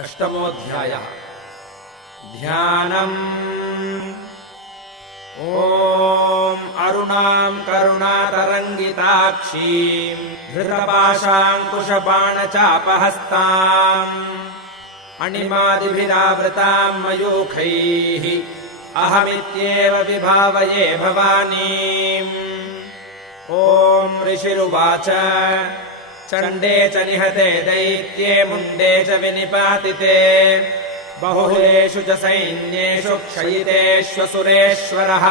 अष्टमोऽध्यायः। ध्यानम्। ॐ अरुणाम् करुणातरङ्गिताक्षीम् धृतपाशाङ्कुशबाणचापहस्ताम् अणिमादिभिरावृताम् मयूखैः अहमित्येव विभावये भवानीम्। ॐ ऋषिरुवाच चण्डे च निहते दैत्ये मुण्डे च विनिपातिते बहुलेषु च सैन्येषु क्षयितेष्वसुरेश्वरः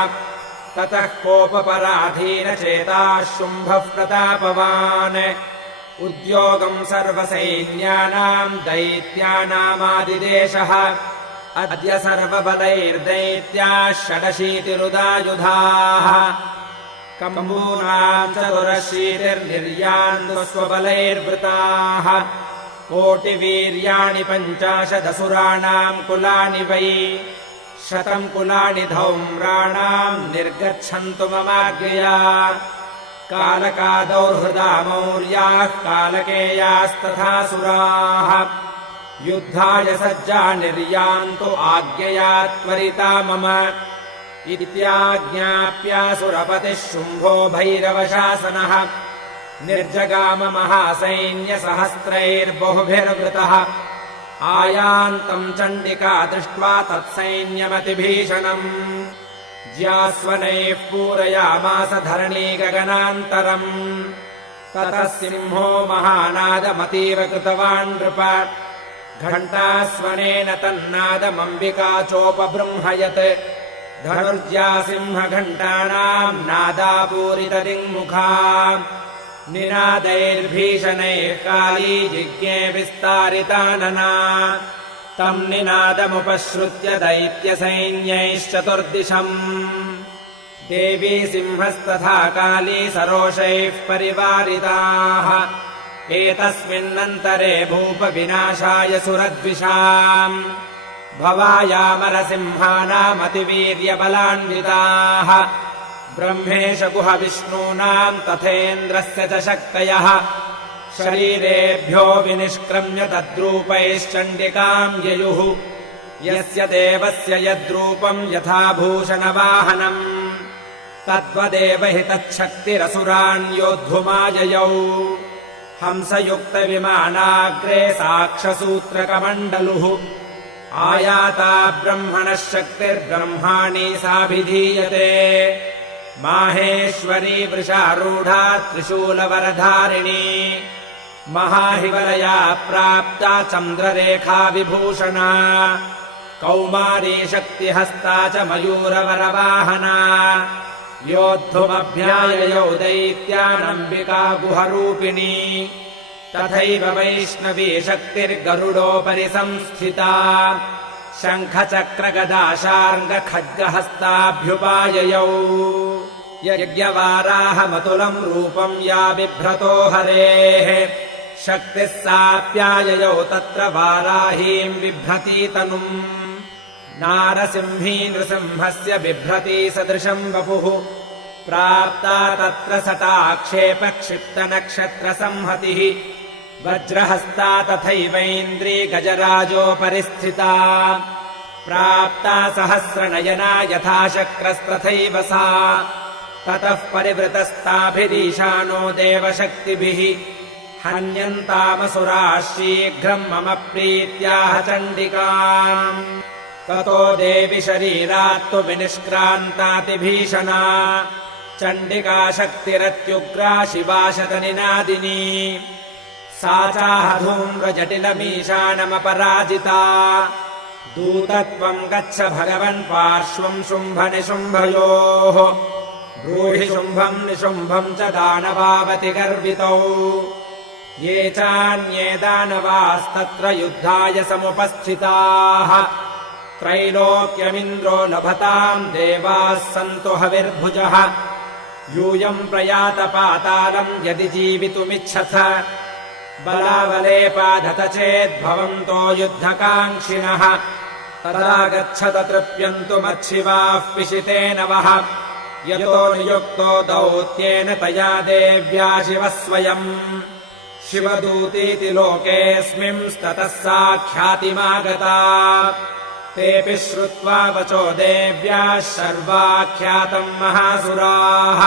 ततः कोपपराधीनचेताः शुम्भः प्रतापवान् उद्योगम् सर्वसैन्यानाम् दैत्यानामादिदेशः अद्य सर्वबलैर्दैत्याः षडशीतिरुदायुधाः कम्बूनाम् चतुरशीतिर्निर्यान्तु स्वबलैर्वृताः कोटिवीर्याणि 50 कुलानि वै 100 कुलानि धौम्राणाम् निर्गच्छन्तु ममाज्ञया कालकादौर्हृदा मौर्याः कालकेयास्तथासुराः युद्धाय सज्जा निर्यान्तु आज्ञया त्वरिता मम इत्याज्ञाप्यासुरपतिः शुम्भो भैरवशासनः निर्जगाम महासैन्यसहस्रैर्बहुभिर्वृतः आयान्तम् चण्डिका दृष्ट्वा तत्सैन्यमतिभीषणम् ज्यास्वनैः पूरयामास धरणी गगनान्तरम् ततः सिंहो महानादमतीव कृतवान् नृप घण्टास्वनेन तन्नादमम्बिका चोपबृंहयत् धनुर्ज्या सिंहघण्टानाम् नादापूरितदिङ्मुखा निनादैर्भीषणैः काली जिज्ञे विस्तारितानना तम् निनादमुपश्रुत्य दैत्यसैन्यैश्चतुर्दिशम् देवी सिंहस्तथा काली सरोषैः परिवारिताः एतस्मिन्नन्तरे भूपविनाशाय सुरद्विषाम् भवायामरसिंहानामतिवीर्यबलान्विताः ब्रह्मेश गुहविष्णूनाम् तथेन्द्रस्य च शक्तयः शरीरेभ्यो विनिष्क्रम्य तद्रूपैश्चण्डिकाम् ययुः यस्य देवस्य यद्रूपम् यथा भूषणवाहनम् तद्वदेव हि तच्छक्तिरसुरान् योद्धुमाययौ हंसयुक्तविमानाग्रे साक्षसूत्रकमण्डलुः आयाता ब्रह्मणः शक्तिर्ब्रह्माणि साभिधीयते माहेश्वरी वृषारूढा त्रिशूलवरधारिणी महाहिवलया प्राप्ता चन्द्ररेखा विभूषणा कौमारी शक्तिहस्ता च मयूरवरवाहना योद्धुमभ्याययौ दैत्यानम्बिका गुहरूपिणी तथैव वैष्णवी शक्तिर्गरुडोपरि संस्थिता शङ्खचक्रगदाशार्ङ्गखड्गहस्ताभ्युपाययौ यज्ञवाराहमतुलम् रूपम् या बिभ्रतो हरेः शक्तिः साप्याययौ तत्र वाराहीम् बिभ्रती तनुम् नारसिंही नृसिंहस्य बिभ्रती सदृशम् वपुः प्राप्ता तत्र सटाक्षेपक्षिप्तनक्षत्रसंहतिः वज्रहस्ता तथैवैन्द्री गजराजोपरि स्थिता प्राप्ता सहस्रनयना यथाशक्रस्तथैव सा ततः परिवृतस्ताभिरीशानो देवशक्तिभिः हन्यन्तामसुराः शीघ्रम् मम प्रीत्याह चण्डिकाम् ततो देवि शरीरात्तु विनिष्क्रान्तातिभीषणा चण्डिका शक्तिरत्युग्रा शिवा शतनिनादिनी सा चाह धूम्रजटिलमीशानमपराजिता दूतत्वम् गच्छ भगवन् पार्श्वम् शुम्भनिशुम्भयोः ब्रूहि शुम्भम् निशुम्भम् च दानवावति गर्वितौ ये चान्ये दानवास्तत्र युद्धाय समुपस्थिताः त्रैलोक्यमिन्द्रो लभताम् देवाः सन्तु हविर्भुजः यूयम् प्रयात पातालम् यदि जीवितुमिच्छथ बलावलेपाधत चेद्भवन्तो युद्धकाङ्क्षिणः तदा गच्छत तृप्यन्तु मच्छिवाः पिशितेन वः यतो नियुक्तो दौत्येन तया देव्या शिवः स्वयम् शिवदूतीति लोकेऽस्मिंस्ततः सा ख्यातिमागता तेऽपि श्रुत्वा वचो देव्याः शर्वाख्यातम् महासुराः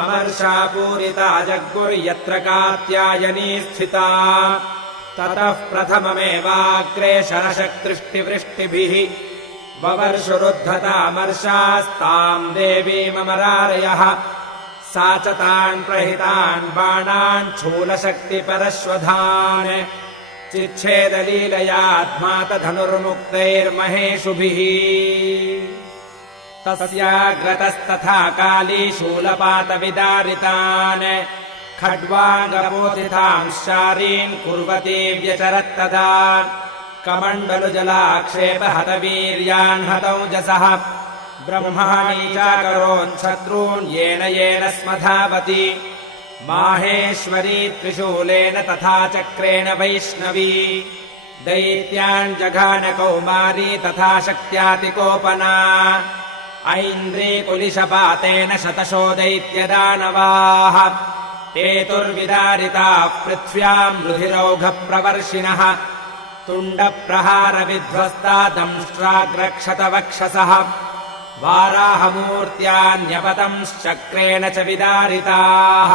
अमर्षापूरिता जग्मुर्यत्र कात्यायनी स्थिता ततः प्रथममेवाग्रे शरशक्तृष्टिवृष्टिभिः ववर्षुरुद्धतामर्षास्ताम् देवीममरारयः सा च तान् प्रहितान् बाणान् शूलशक्तिपरश्वधान् चिच्छेदलीलयात्मातधनुर्मुक्तैर्महेषुभिः तस्याग्रतस्तथा काली शूलपातविदारितान् खड्वाङ्गपोथितांश्चारीन् कुर्वती व्यचरत्तदा कमण्डलुजलाक्षेपहतवीर्यान् हतौजसः ब्रह्माणी चाकरोच्छत्रून् येन येन स्मधावति माहेश्वरी त्रिशूलेन तथा चक्रेण वैष्णवी दैत्यान् जघान कौमारी तथा शक्त्यातिकोपना ऐन्द्री कुलिशपातेन शतशो दैत्यदानवाः पेतुर्विदारिताः पृथ्व्याम् रुधिरौघप्रवर्षिणः तुण्डप्रहारविध्वस्ता दंष्ट्राग्रक्षतवक्षसः वाराहमूर्त्यान्यपतंश्चक्रेण च विदारिताः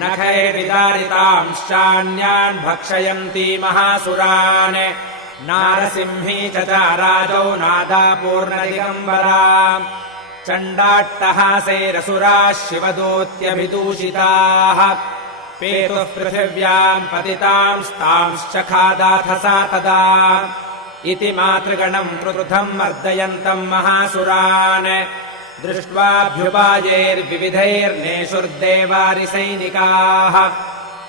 नखैर्विदारितांश्चान्यान् भक्षयन्ती महासुरान् नारसिंही च चाराजौ नादापूर्णदिगम्बरा चण्डाट्टहासैरसुराः शिवदूत्यभिदूषिताः पेतुः पृथिव्याम् पतितांस्तांश्चखादाथसा तदा इति मातृगणम् कृतम् मर्दयन्तम् महासुरान् दृष्ट्वाभ्युपायैर्विविधैर्नेषुर्देवारिसैनिकाः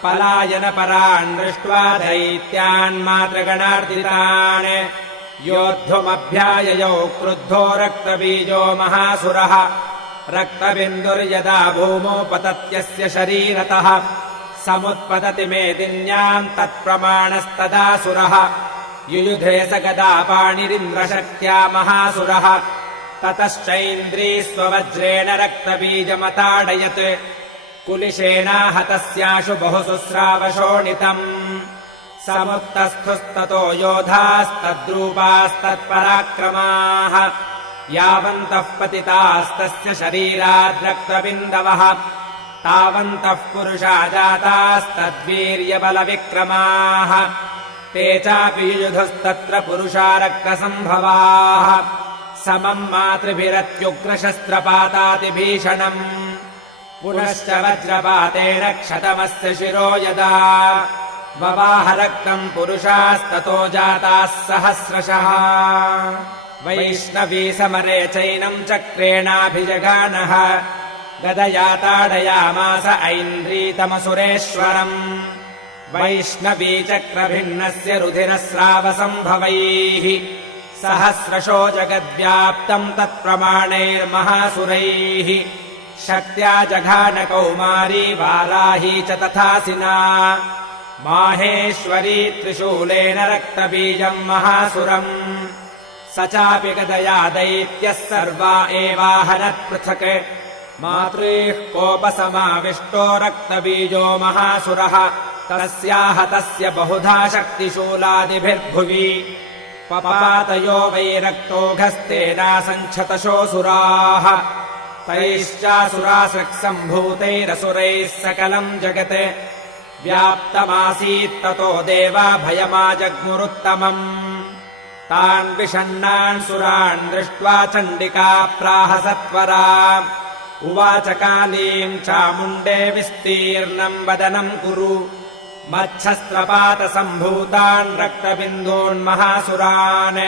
पलायनपरान् दृष्ट्वा दैत्यान् मातृगणार्दितान् योद्धुमभ्याययौ क्रुद्धो रक्तबीजो महासुरः रक्तबिन्दुर्यदा भूमौ पतत्यस्य शरीरतः समुत्पतति मेदिन्याम् तत्प्रमाणस्तदासुरः युयुधे स गदा पाणिरिन्द्रशक्त्या महासुरः ततश्चैन्द्री स्ववज्रेण रक्तबीजमताडयत् कुलिशेनाहतस्याशु बहुसुस्रावशोणितम् समुत्तस्थुस्ततो योधास्तद्रूपास्तत्पराक्रमाः यावन्तः पतितास्तस्य शरीराद्रक्तबिन्दवः तावन्तः पुरुषा जातास्तद्वीर्यबलविक्रमाः ते चापि युयुधस्तत्र पुरुषा रक्तसम्भवाः समम् मातृभिरत्युग्रशस्त्रपातातिभीषणम् पुनश्च वज्रपातेन क्षतमस्य शिरो यदा ववाह रक्तम् पुरुषास्ततो जाताः सहस्रशः वैष्णवी समरे चैनम् चक्रेणाभिजगानः गदया ताडयामास ऐन्द्रीतमसुरेश्वरम् वैष्णवी चक्रभिन्नस्य रुधिरस्रावसम्भवैः सहस्रशो जगद्व्याप्तम् तत्प्रमाणैर्महासुरैः शक्त्या जघान कौमारी वाराही च तथासिना माहेश्वरी त्रिशूलेन रक्तबीजम् महासुरम् स चापि गदया दैत्यः सर्वा एवाहनत्पृथक् मातृः कोपसमाविष्टो रक्तबीजो महासुरः तस्याहतस्य बहुधा शक्तिशूलादिभिर्भुवि पपातयो वै रक्तोघस्तेनासञ्छतशोऽसुराः तैश्चासुरासृक्सम्भूतैरसुरैः सकलम् जगत् व्याप्तमासीत्ततो देवा भयमाजग्मुरुत्तमम् तान् विषण्णान् सुरान् दृष्ट्वा चण्डिका प्राह सत्वरा उवाच कालीम् चामुण्डे विस्तीर्णम् वदनम् कुरु मच्छस्त्रपातसम्भूतान् रक्तबिन्दून्महासुरान्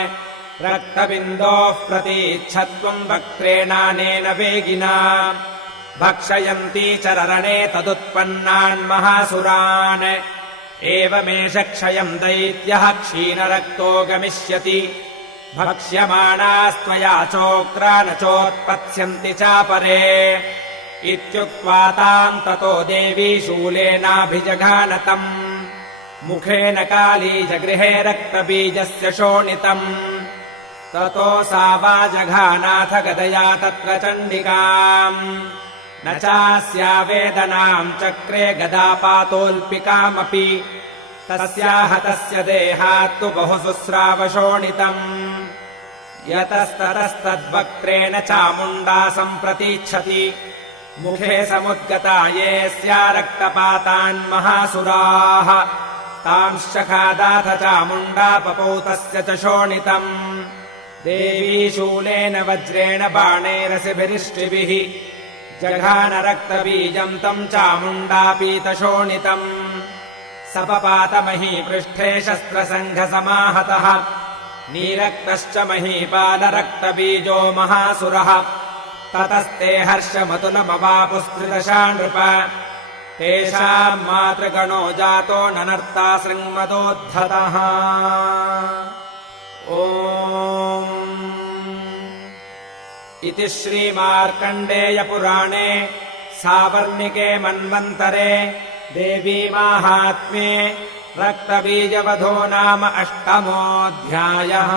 रक्तबिन्दोः प्रतीच्छत्वम् वक्त्रेणानेन वेगिना भक्षयन्ती चररणे तदुत्पन्नान् महासुरान् एवमेष क्षयम् दैत्यः क्षीणरक्तो गमिष्यति भक्ष्यमाणास्त्वया चोक्रा न चोत्पत्स्यन्ति चापरे इत्युक्त्वा ताम् ततो देवी शूलेनाभिजघानतम् मुखेन काली जगृहे रक्तबीजस्य शोणितम् ततो सा वा जघानाथ गदया तत्र चण्डिकाम् न चास्या वेदनाम् चक्रे गदापातोऽल्पिकामपि तस्याः तस्य देहात्तु बहु शुश्रावशोणितम् यतस्ततस्तद्वक्त्रेण चामुण्डा सम्प्रतीच्छति मुखे समुद्गता ये स्या रक्तपातान्महासुराः तांश्चखादाथ चामुण्डा पपौ तस्य च शोणितम् देवी शूलेन वज्रेण बाणैरसिभिरिष्टिभिः जघान रक्तबीजम् तम् चामुण्डापीतशोणितम् सपपात महीपृष्ठे शस्त्रसङ्घसमाहतः नीरक्तश्च महीपालरक्तबीजो महासुरः ततस्ते हर्षमतुलमवापुस्त्रिदशा नृप तेषाम् मातृगणो जातो ननर्ता सृङ्मदोद्धतः ओम् इति श्रीमार्कण्डेयपुराणे सावर्णिके मन्वन्तरे देवीमाहात्म्ये रक्तबीजवधो नाम 8मोऽध्यायः।